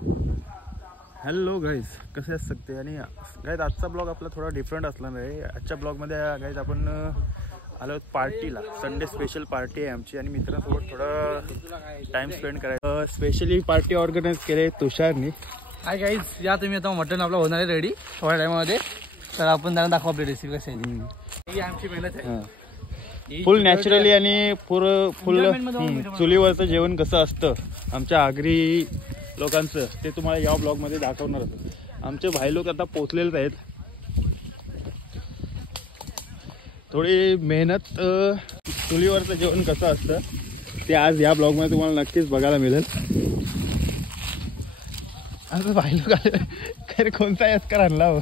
Hello guys, कसे असते आणि गाईज आजचा ब्लॉग आपला थोडा डिफरंट असणार आहे. आजच्या ब्लॉगमध्ये गाईज आपण आलो पार्टीला. संडे स्पेशल पार्टी आहे आमची आणि मित्रांसोबत थोडा टाइम स्पेंड करायचा. स्पेशली पार्टी ऑर्गनाईज केली आहे तुषारनी. हाय गाईज, या तुम्ही आता मटन आपला होणार आहे रेडी थोड्या टायमामध्ये. तर आपण त्यांना दाखवू आपली रेसिपी कशी आहे. ही आमची मेहनत आहे फुल नॅचरली आणि फुल चुलीवरचं जेवण कसं असतं आमच्या आगरी लोकांचं ते तुम्हाला या ब्लॉगमध्ये दाखवणार होतं. आमचे भाई लोक आता पोचलेलेच आहेत. थोडी मेहनत चुलीवरचं जेवण कसं असतं ते आज या ब्लॉगमध्ये तुम्हाला नक्कीच बघायला मिळेल. आमचं भाई लोक आले खरे कोणता यस्कर आणला हो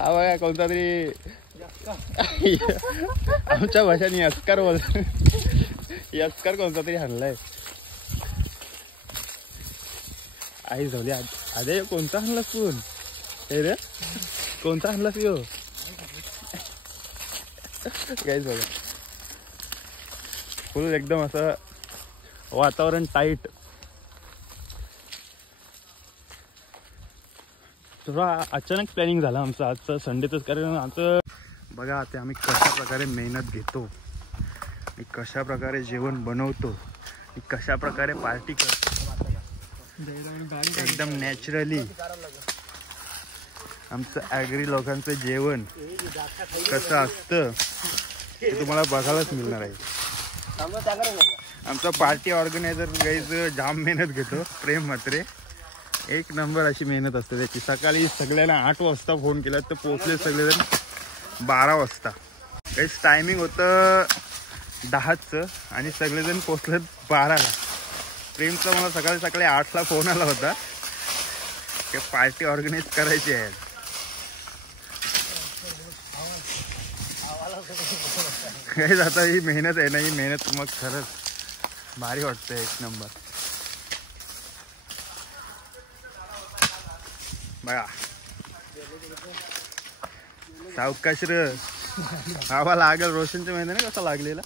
हा बघा कोणता तरी आमच्या भाषाने यस्कर बोल यस्कर कोणता तरी आणलाय. आई झाली अरे कोणता आणलास तू हे रे कोणता आणलास यो काहीच बघा फुल एकदम असं वातावरण टाईट. थोडा अचानक प्लॅनिंग झाला आमचं आजचं संडेचंच. कारण आमचं बघा आता आम्ही कशा प्रकारे मेहनत घेतो, कशा प्रकारे जेवण बनवतो, कशा प्रकारे पार्टी करतो एकदम नॅचरली. आमचं ॲग्री लोकांचं जेवण कसं असतं ते तुम्हाला बघायलाच मिळणार आहे. आमचा पार्टी ऑर्गनायझर गाईज जाम मेहनत घेतो. प्रेम म्हात्रे एक नंबर अशी मेहनत असते त्याची. सकाळी सगळ्यांना 8 वाजता फोन केला तर पोचले सगळेजण 12 वाजता. काहीच टायमिंग होतं 10चं आणि सगळेजण पोचले 12ला. प्रेमचा मला सकाळी 8ला फोन आला होता की पार्टी ऑर्गनाईज करायची आहे. काहीच आता ही मेहनत आहे ना, ही मेहनत मग खरंच भारी वाटतं एक नंबर. बघा सावकाश र हवा लागल. रोशनच्या महिन्याने कसा लागलेला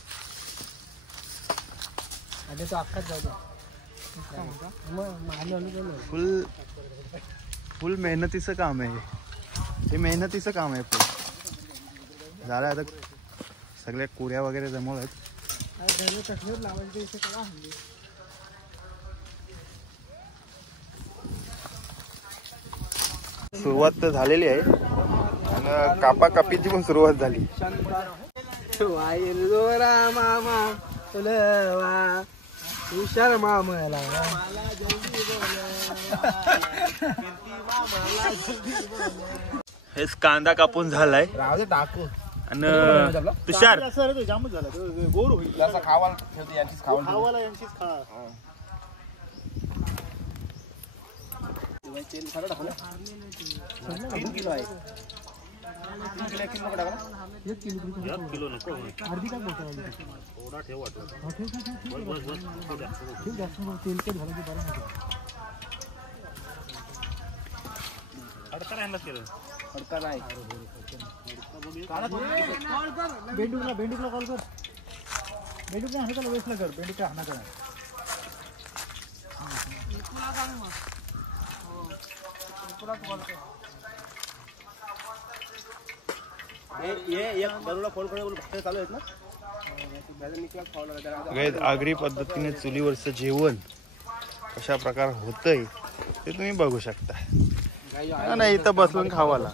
फुल मेहनतीचं काम आहे हे मेहनतीचं काम आहे फुल. झालं आता सगळ्या कुड्या वगैरे जमवल्यात. सुरुवात तर झालेली आहे आणि कापाकापीची पण सुरुवात झाली. हेच कांदा कापून झालाय आणि तुषार बेंडूकला कॉल कर. बेंडूकला हाणायला वेस्टला कर. बेंडूकला हाणा कर. आगरी पद्धतीने चुलीवरचं जेवण कशा प्रकार होतंय ते तुम्ही बघू शकता. नाही इथं बसून खावाला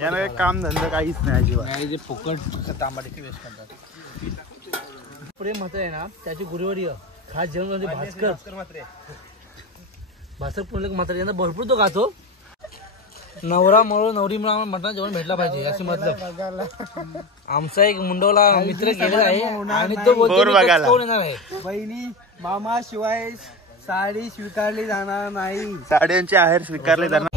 यानं काही काम धंदा काहीच नाही अजिबात. फुकट तांबाटी वेस्ट करतात. प्रेम मत आहे ना त्याची गुरुवारी खास जेवण भास्कर पुणे मात्र यांना भरपूर तो खातो. नवरा म्हणून नवरी म्हणून मटण जेवण भेटला पाहिजे अशी मतलब. आमचा एक मुंडवला मित्र गेलेला आहे आणि तो कोण येणार आहे. बहिणी मामा शिवाय साडी स्वीकारली जाणार नाही. साड्यांचे आहेर स्वीकारले जाणार.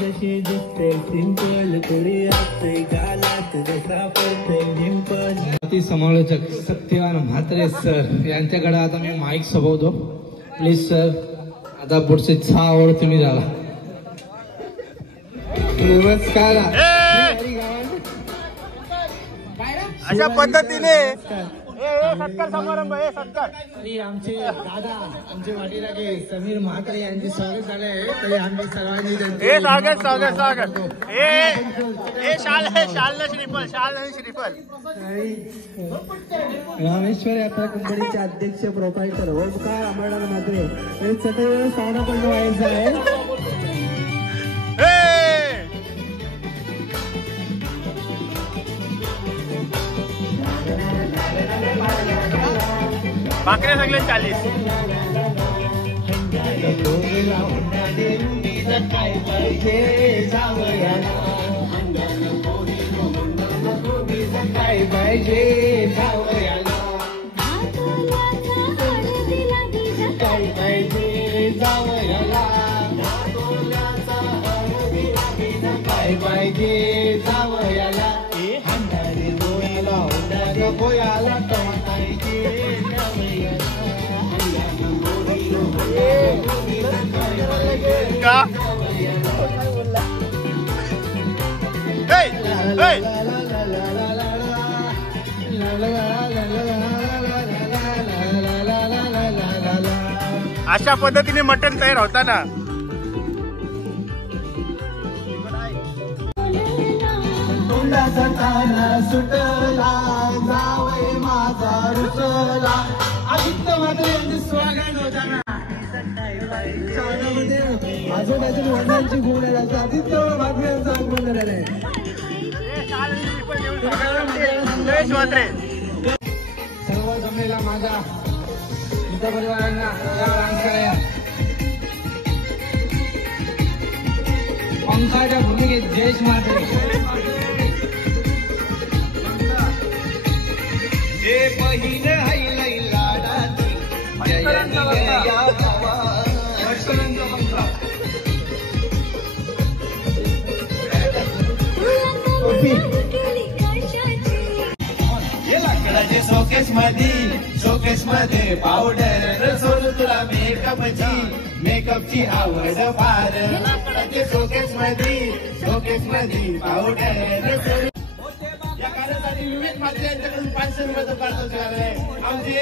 जशी दिसते सिंपल थोडी असते गालात जसा पडते डिंपल. अति समालोचक सत्यवान म्हात्रे सर यांच्याकडे आता मी माईक सोबवतो. प्लीज सर, आता पुढचे 6 ओव्हर तुम्ही झाला. नमस्कार. अशा पद्धतीने सत्कार समारंभ आहे. सत्कार आमचे दादा आमचे वाडीलागे समीर म्हात्रे यांचे स्वागत झाले. तरी आम्ही सर्वांनी स्वागत स्वागत स्वागत. शाल न श्रीफल, शाल नाही श्रीफल. रामेश्वर यात्रा कंपनीचे अध्यक्ष प्रोपायटर ओमकार अमरनाथ म्हात्रे हे सदैव स्थानापन्न व्हायचं आहे. भाकरे सगळे 40. काय पाहिजे जावयाला काय पाहिजे जावयाला काय पाहिजे जावयाला काय पाहिजे जावयाला अंधारे डोळ्याला उंडार बोयाला पाहिजे का अशा पद्धतीने मटण तयार होता ना. सुटला जावई माझा रुचला. आदित्य म्हात्रे यांचे स्वागत होताना आजोबाच्या वडिलांची गुण आहे. आदित्य म्हात्रे यांचं आगमन झालेलं आहे. सर्व जमलेला माझा मित्रपरिवारांना पंखाच्या भूमिकेत जयेश म्हात्रे. बहीण हाई लाडाची लाकडाचे शोकेस मध्ये पावडर सोड तुला मेकअपची आवड फार. लाकडाचे शोकेस मध्ये पावडर या कार्यासाठी विवेक म्हात्रे यांच्याकडून 500 रुपयाचं पार्सल आहे. आमची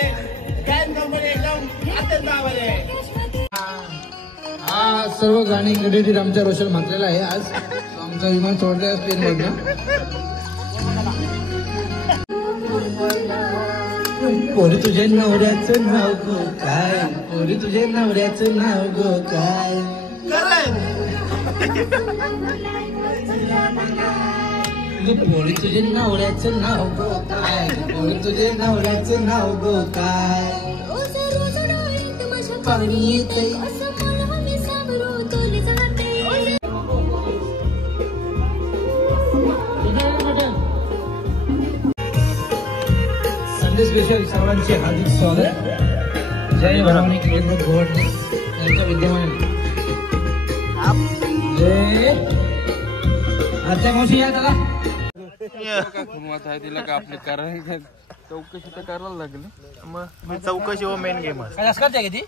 गॅन कंपनी एकदम अत्यंत आभारी आहे. हा सर्व गाणी क्रेडिट आमच्या रोशन म्हात्रेला आहे. आज आमचा विमान सोडलाय प्लेन मधनं. पोरी तुझ्या नवऱ्याचं नाव गो काय, पोरी तुझ्या नवऱ्याचं नाव गो काय. पोरी तुझ्या नवऱ्याचं नाव गो काय, पोरी तुझ्या नवऱ्याचं नाव गो काय. पाणी येते संडे स्पेशल सर्वांचे हार्दिक स्वागत. जय भवानी क्रिकेट बोर्ड यांच्या विद्यमाने आजच्या मावशी या त्याला तिला का आपली कारण चौकशी तर करायला लागली. मग चौकशी व मेन गेम करते किती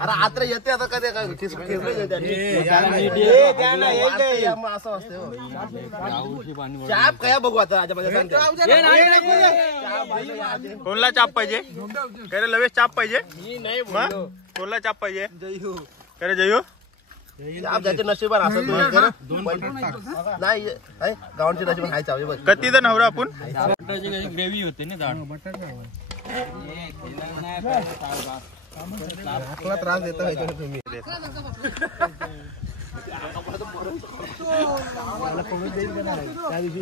अरे आता येते आता कधी काय चाप काय बघू आता. कोणला चाप पाहिजे? काय लवेश चाप पाहिजे? कोणला चाप पाहिजे? करे जयू ज्याचे नशिबान असं नाही गावांचे नशिबान हाय चावले बघ. किती जण नवरा आपण ग्रेव्ही होते ना डाळ. त्रास देता तुम्ही त्या दिवशी